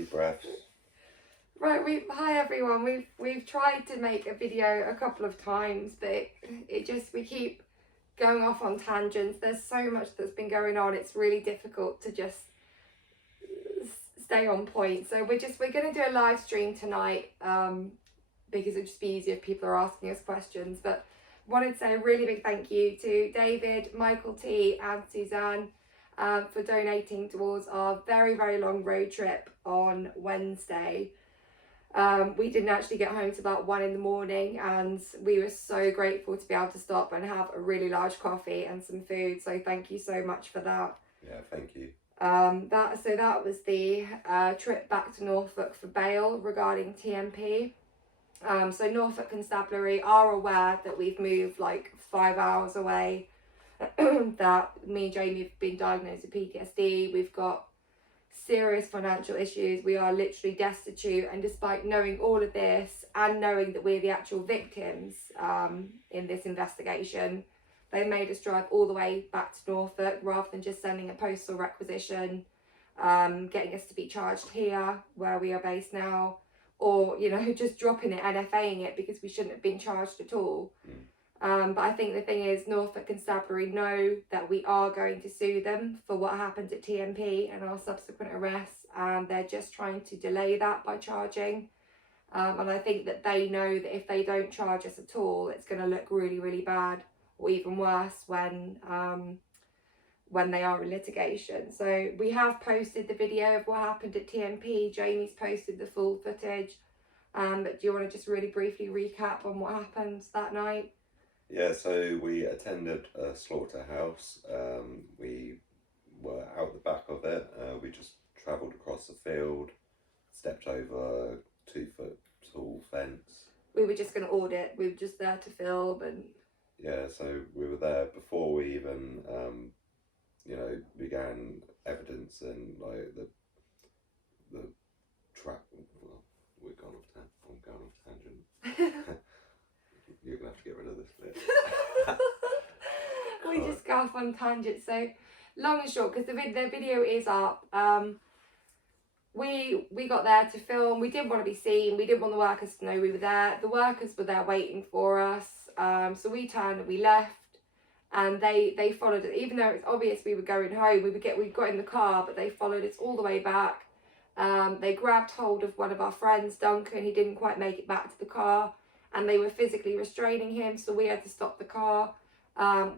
Deep breaths. Right, hi everyone. We've tried to make a video a couple of times, but we keep going off on tangents. There's so much that's been going on. It's really difficult to just stay on point. So we're going to do a live stream tonight because it'd just be easier if people are asking us questions. But wanted to say a really big thank you to David, Michael T, and Suzanne for donating towards our very, very long road trip on Wednesday. We didn't actually get home till about 1 a.m, and we were so grateful to be able to stop and have a really large coffee and some food. So thank you so much for that. Yeah, thank you. That was the trip back to Norfolk for bail regarding TNP. So Norfolk Constabulary are aware that we've moved like 5 hours away, that me and Jamie have been diagnosed with PTSD. We've got serious financial issues. We are literally destitute, and despite knowing all of this and knowing that we're the actual victims in this investigation, they made us drive all the way back to Norfolk rather than just sending a postal requisition, getting us to be charged here where we are based now, or just dropping it, NFAing it, because we shouldn't have been charged at all. But I think the thing is, Norfolk Constabulary know that we are going to sue them for what happened at TNP and our subsequent arrests, and they're just trying to delay that by charging. And I think that they know that if they don't charge us at all, it's going to look really, really bad, or even worse when they are in litigation. So we have posted the video of what happened at TNP. Jamie's posted the full footage. But do you want to just really briefly recap on what happened that night? Yeah, so we attended a slaughterhouse. We were out the back of it. We just travelled across the field, stepped over a 2-foot tall fence. We were just going to audit. We were just there to film and... Yeah, so we were there before we even, began evidence and like the track. Well, I'm going off tangent. You're gonna have to get rid of this bit. We just go off on tangents. So long and short, because the video is up. We got there to film. We didn't want to be seen. We didn't want the workers to know we were there. The workers were there waiting for us. So we turned and we left, and they followed it. Even though it's obvious we were going home, we got in the car, but they followed us all the way back. They grabbed hold of one of our friends, Duncan. He didn't quite make it back to the car, and they were physically restraining him, so we had to stop the car.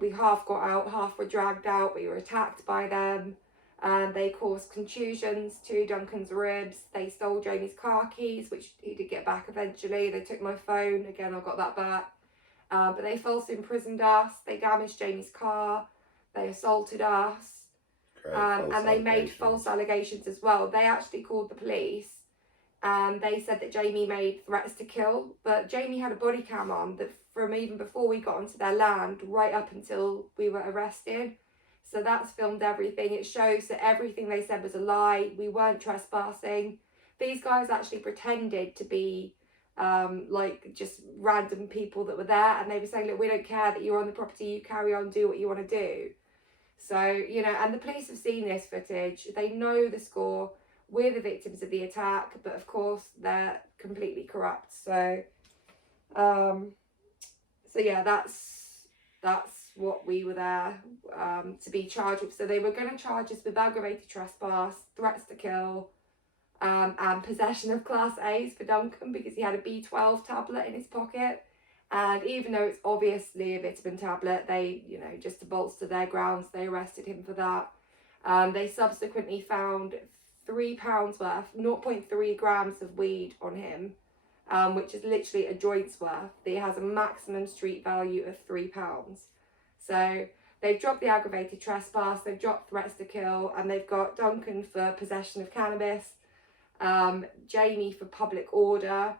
We half got out, half were dragged out. We were attacked by them. They caused contusions to Duncan's ribs. They stole Jamie's car keys, which he did get back eventually. They took my phone. Again, I got that back. But they falsely imprisoned us. They damaged Jamie's car. They assaulted us. And they made false allegations as well. They actually called the police. They said that Jamie made threats to kill, but Jamie had a body cam on that from even before we got onto their land right up until we were arrested. So that's filmed everything. It shows that everything they said was a lie. We weren't trespassing. These guys actually pretended to be just random people that were there, and they were saying, look, we don't care that you're on the property, you carry on, do what you want to do. So, and the police have seen this footage. They know the score. We're the victims of the attack, but of course they're completely corrupt. So yeah, that's what we were there to be charged with. So they were going to charge us with aggravated trespass, threats to kill, and possession of Class A's for Duncan because he had a B12 tablet in his pocket. And even though it's obviously a vitamin tablet, they, just to bolster their grounds, they arrested him for that. They subsequently found £3 worth, 0.3 grams of weed on him, which is literally a joint's worth. He has a maximum street value of £3. So they've dropped the aggravated trespass, they've dropped threats to kill, and they've got Duncan for possession of cannabis, Jamie for public order,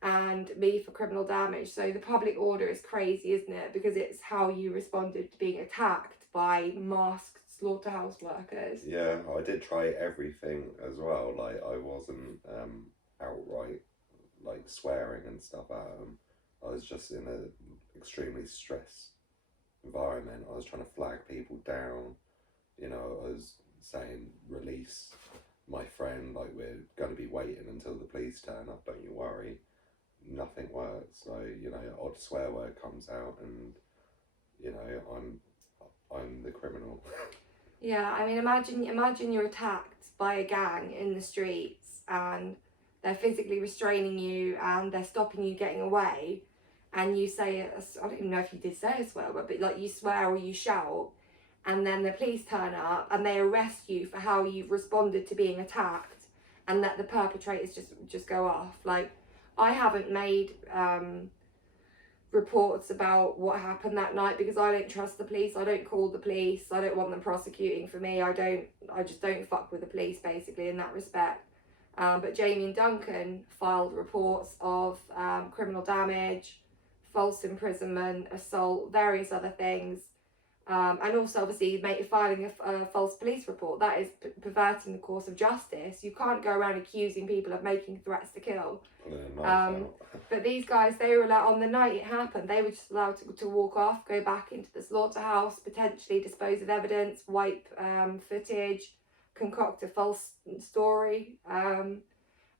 and me for criminal damage. So the public order is crazy, isn't it? Because it's how you responded to being attacked by masked slaughterhouse workers. Yeah, I did try everything as well. Like, I wasn't outright like swearing and stuff at them. I was just in an extremely stressed environment. I was trying to flag people down. I was saying release my friend, like, we're going to be waiting until the police turn up, don't you worry. Nothing works. So, you know, odd swear word comes out, and, you know, I'm the criminal. Yeah, I mean, imagine you're attacked by a gang in the streets, and they're physically restraining you, and they're stopping you getting away, and you say, I don't even know if you did say a swear word, but like you swear or you shout, and then the police turn up and they arrest you for how you've responded to being attacked, and let the perpetrators just go off. Like, I haven't made reports about what happened that night because I don't trust the police. I don't call the police. I don't want them prosecuting for me. I just don't fuck with the police, basically, in that respect. But Jamie and Duncan filed reports of criminal damage, false imprisonment, assault, various other things. And also, obviously, filing a false police report. That is perverting the course of justice. You can't go around accusing people of making threats to kill. But these guys, they were allowed, on the night it happened, they were just allowed to walk off, go back into the slaughterhouse, potentially dispose of evidence, wipe footage, concoct a false story. And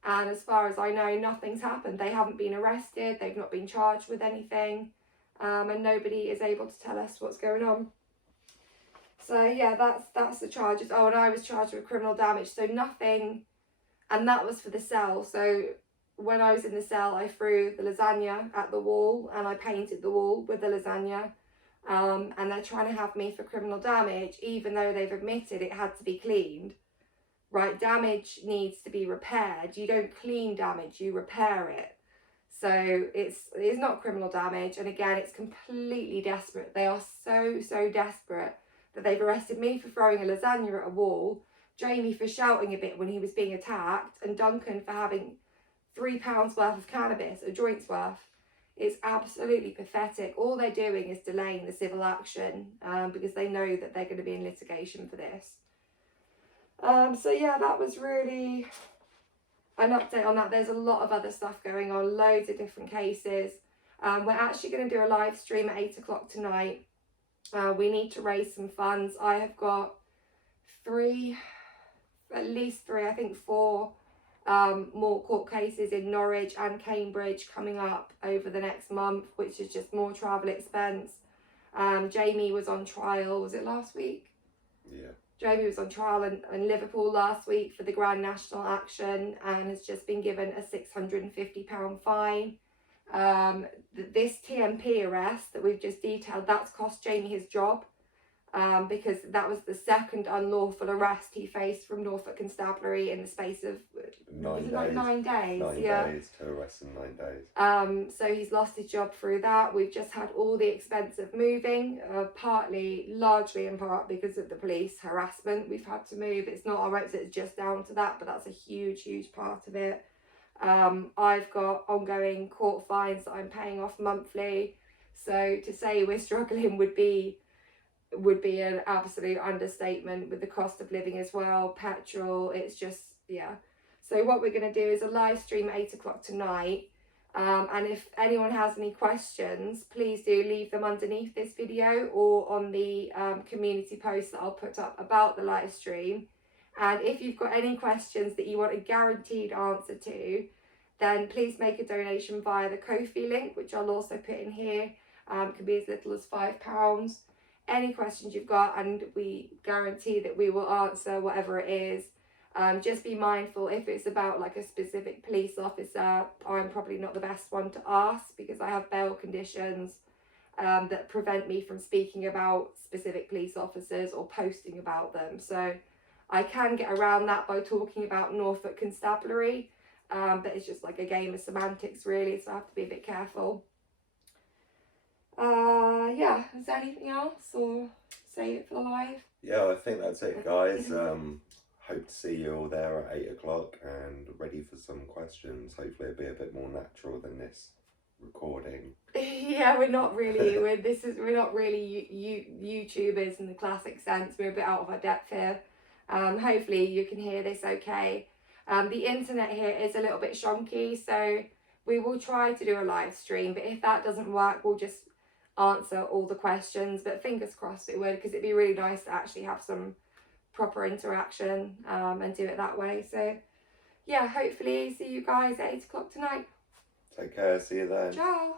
as far as I know, nothing's happened. They haven't been arrested. They've not been charged with anything. And nobody is able to tell us what's going on. So yeah, that's the charges. Oh, and I was charged with criminal damage, so nothing, and that was for the cell. So when I was in the cell, I threw the lasagna at the wall, and I painted the wall with the lasagna. And they're trying to have me for criminal damage, even though they've admitted it had to be cleaned. Right, damage needs to be repaired. You don't clean damage, you repair it. So it's not criminal damage, and again, it's completely desperate. They are so desperate that they've arrested me for throwing a lasagna at a wall, Jamie for shouting a bit when he was being attacked, and Duncan for having £3 worth of cannabis, a joint's worth. It's absolutely pathetic. All they're doing is delaying the civil action because they know that they're going to be in litigation for this. So yeah, that was really an update on that. There's a lot of other stuff going on, loads of different cases. We're actually going to do a live stream at 8 o'clock tonight. We need to raise some funds. I have got at least three, I think 4 more court cases in Norwich and Cambridge coming up over the next month, which is just more travel expense. Jamie was on trial, was it last week? Yeah. Jamie was on trial in Liverpool last week for the Grand National Action and has just been given a £650 fine. This TNP arrest that we've just detailed, that's cost Jamie his job because that was the second unlawful arrest he faced from Norfolk Constabulary in the space of 9 days. Like 9 days. 9 yeah. days to arrest in 9 days. So he's lost his job through that. We've just had all the expense of moving, largely in part because of the police harassment. We've had to move. It's not our rights, it's just down to that, but that's a huge part of it. I've got ongoing court fines that I'm paying off monthly. So to say we're struggling would be an absolute understatement with the cost of living as well, petrol, it's just, yeah. So what we're going to do is a live stream at 8 o'clock tonight. And if anyone has any questions, please do leave them underneath this video or on the community post that I'll put up about the live stream. And if you've got any questions that you want a guaranteed answer to, then please make a donation via the Ko-fi link, which I'll also put in here. It can be as little as £5. Any questions you've got, and we guarantee that we will answer whatever it is. Just be mindful if it's about like a specific police officer, I'm probably not the best one to ask because I have bail conditions that prevent me from speaking about specific police officers or posting about them. So I can get around that by talking about Norfolk Constabulary, but it's just like a game of semantics really, so I have to be a bit careful. Yeah, is there anything else or save it for the live? Yeah, I think that's it, guys. Hope to see you all there at 8 o'clock and ready for some questions. Hopefully it'll be a bit more natural than this recording. Yeah, we're not really YouTubers in the classic sense. We're a bit out of our depth here. Hopefully you can hear this okay. The internet here is a little bit shonky, so we will try to do a live stream, but if that doesn't work, we'll just answer all the questions. But fingers crossed it would, because it'd be really nice to actually have some proper interaction and do it that way. So yeah, hopefully see you guys at 8 o'clock tonight. Take care, see you then. Ciao.